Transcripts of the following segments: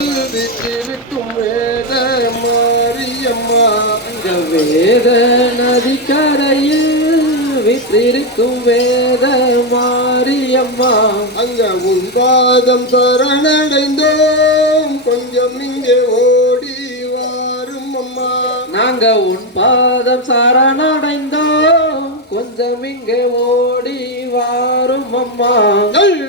விட்டிருக்கும் வேத மாரியம்மா வேத நதிக்கரையில் விற்றிருக்கும் வேத மாரியம்மா அங்க உன் பாதம் சரணடைந்தோம் கொஞ்சம் இங்கே ஓடி வாரும் அம்மா நாங்க உன் பாதம் சரணடைந்தோம் கொஞ்சம் இங்கே ஓடி வாரும் அம்மா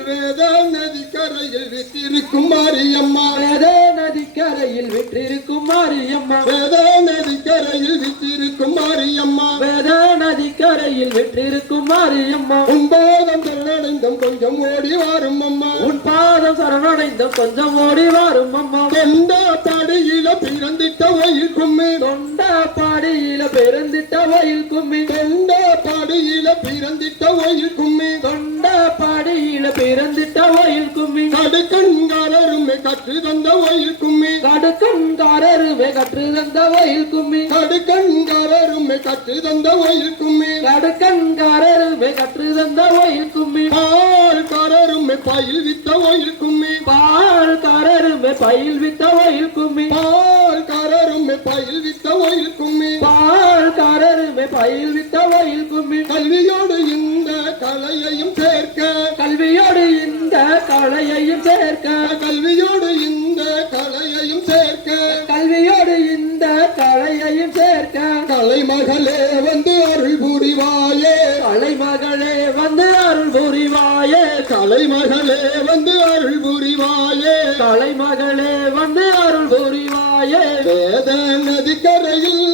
வேத நதிக்கரையில் விட்டிருக்கும் மாரியம்மா வேத நதிக்கரையில் விற்றிருக்கும் மாரியம்மா வேத நதிக்கரையில் விட்டிருக்கும் மாரியம்மா வேத நதிக்கரையில் விற்றிருக்கும் மாரியம்மா உன் பாதம் சரணடைந்தோம் கொஞ்சம் ஓடி வாரும் அம்மா உன் பாதம் சரணடைந்தோம் கொஞ்சம் ஓடி வாரும் அம்மா தொண்ட படியில பிறந்திட்ட வயில் கும்மி தொண்ட பாடியில பிறந்திட்ட வயல் கும்மி தொண்ட படியில பிறந்திட்ட வயில் கும்மி தொண்ட பாடியில பிறந்திட்ட வயல் கும்மி கடுக்கண்காரருமே கற்று தந்த வயில் கும்மி கடுக்கண்காரருமே கற்று தந்த வயல் கும்மி கடுக்கண்காரருமே கற்று தந்த வயில் கும்மி கடுக்கண்காரருமே கற்று தந்த வயல் கும்மி பால்காரருமே பயில் வித்த வயில் கும்மி பால்காரருமே பயில் வித்த வயல் கும்மி பால்காரருமே பயில் வித்த வயில் கும்மி பால்காரருமே பயில் வித்த வயல் கும்மி கல்வியோடு இந்த கலையையும் சேர்க்க கல்வியோடு இந்த கலையையும் சேர்க்க கல்வியோடு இந்த கலையையும் சேர்க்க கல்வியோடு இந்த கலையையும் சேர்க்க கலைமகளே வந்து அருள் புரிவாயே கலைமகளே வந்து அருள் புரிவாயே கலைமகளே வந்து அருள் புரிவாயே கலைமகளே வந்து அருள் புரிவாயே வேத நதிக்கரையில்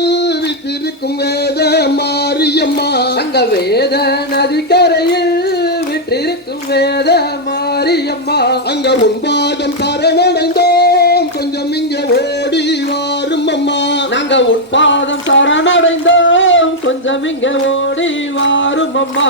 விட்டிருக்கும் வேத மாரியம்மா அங்க வேத நதிக்கரையில் விற்றிருக்கும் வேத மாரியம்மா அங்க உன் பாதம் சரணடைந்தோம் கொஞ்சம் இங்கே ஓடி வாரும் அம்மா நாங்க உன் பாதம் சரணடைந்தோம் கொஞ்சம் இங்கே ஓடி வாரும் அம்மா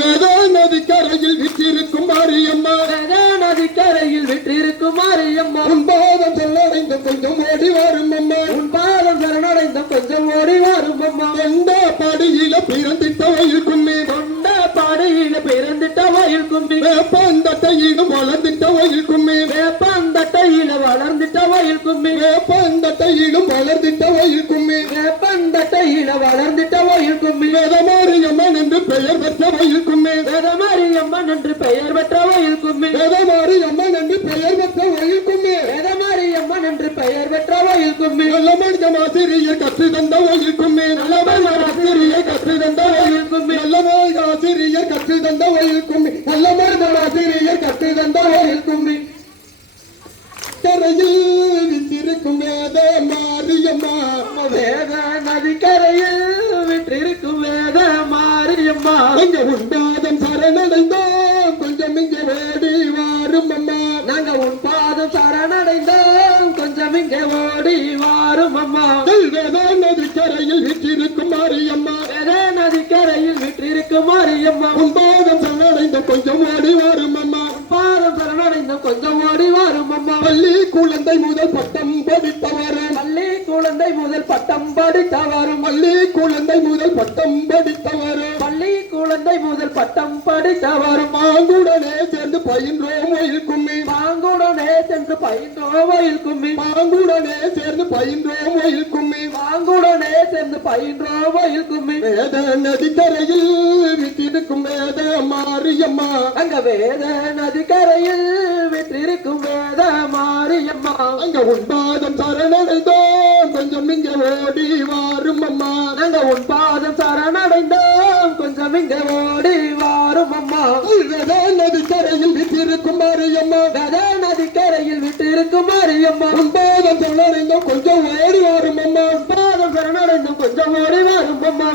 வேத நதிக்கரையில் விட்டிருக்கும் மாரியம்மா வேத நதிக்கரையில் விற்றிருக்கும் மாரியம்மா உன் பாதம் சரணடைந்த கொஞ்சம் ஓடி வாரும் அம்மா உன் பாதம் சரணடைந்த கொஞ்சம் ஓடி வாரும் அம்மா எந்த படியில பிறந்திட்ட வயில் கும்மி தொண்ட பாடியில பிறந்திட்ட வயல் கும்பி வேப்பந்தட்டையிலும் வளர்ந்திட்ட வயில் கும்மி வேப்பந்தட்டையில வளர்ந்திட்ட வயல் கும்பி வேப்பந்தட்டையிலும் வளர்ந்திட்ட வயில் கும்மி வேப்பந்தட்டையில வளர்ந்திட்ட வயல் கும்பி வேதமாரியம்மன் என்று பெயர் பெற்ற வயில் கும்மி வேதமாரியம்மன் என்று பெயர் பெற்ற வயல் கும்பி வேதமாரியம்மன் என்று பெயர் பெற்ற வயில் கும்மி வேதமாரியம்மன் என்று பெயர் பெற்ற வயல் கும்பி நல்ல மனித ஆசிரியர் கற்று தந்த வயில் கும்மி நல்ல ஆசிரியர் கற்று தந்த வயில் கும்மி நல்ல ஆசிரியர் கற்று தந்த வயில் கும்மி நல்ல மனித ஆசிரியர் கற்று தந்த வயில் கும்மி கரையில் விட்டிருக்கும் வேத மாரியம்மா வேத நதிக்கரையில் விற்றிருக்கும் வேத மாரியம்மா அங்க உண்டாதம் சரணடைந்தோம் கொஞ்சம் இங்கே ஓடி வாரும் அம்மா நாங்க உன் பாதம் சரணடைந்தோம் கொஞ்சம் இங்கே ஓடி வாரும் அம்மா வேத நதிக்கரையில் விட்டிருக்கும் மாரியம்மா வேத நதிக்கரையில் விற்றிருக்கும் மாரியம்மா உன் பாதம் சரணடைந்த கொஞ்சம் ஓடி வாரும் அம்மா பாதம் சரணடைந்த கொஞ்சம் ஓடி வாரும் அம்மா பள்ளி குழந்தை முதல் பட்டம் படித்தவரும் பள்ளி குழந்தை முதல் பட்டம் படித்தவரும் பள்ளி குழந்தை முதல் பட்டம் படித்தவரும் பள்ளி குழந்தை முதல் பட்டம் படித்தவரும் மாங்குடனே சேர்ந்து பயின்றோம் வயில் கும்மி மாங்குடனே சென்று பயின்றோம் வயல் கும்மி மாங்குடனே சேர்ந்து பயின்றோம் வயில் கும்மி மாங்குடனே சென்று பயின்றோம் வயல் கும்மி வேத நதிக்கரையில் விட்டிருக்கும் வேத மாரியம்மா அங்க வேத நதிக்கரையில் விற்றிருக்கும் வேத மாரியம்மா அங்க உன் பாதம் சரணடைந்தோம் கொஞ்சம் இங்கே ஓடி வாரும் அம்மா நாங்க உன் பாதம் சரணடைந்தோம் கொஞ்சம் இங்க ஓடி வாரும் அம்மா வேத நதிக்கரையில் விட்டிருக்கும் மாரியம்மா வேத நதிக்கரையில் விற்றிருக்கும் மாரியம்மா உன் பாதம் சரணடைந்தோம் கொஞ்சம் ஓடி வாரும் அம்மா பாதம் சரணடைந்தோம் கொஞ்சம் ஓடி வாரும் அம்மா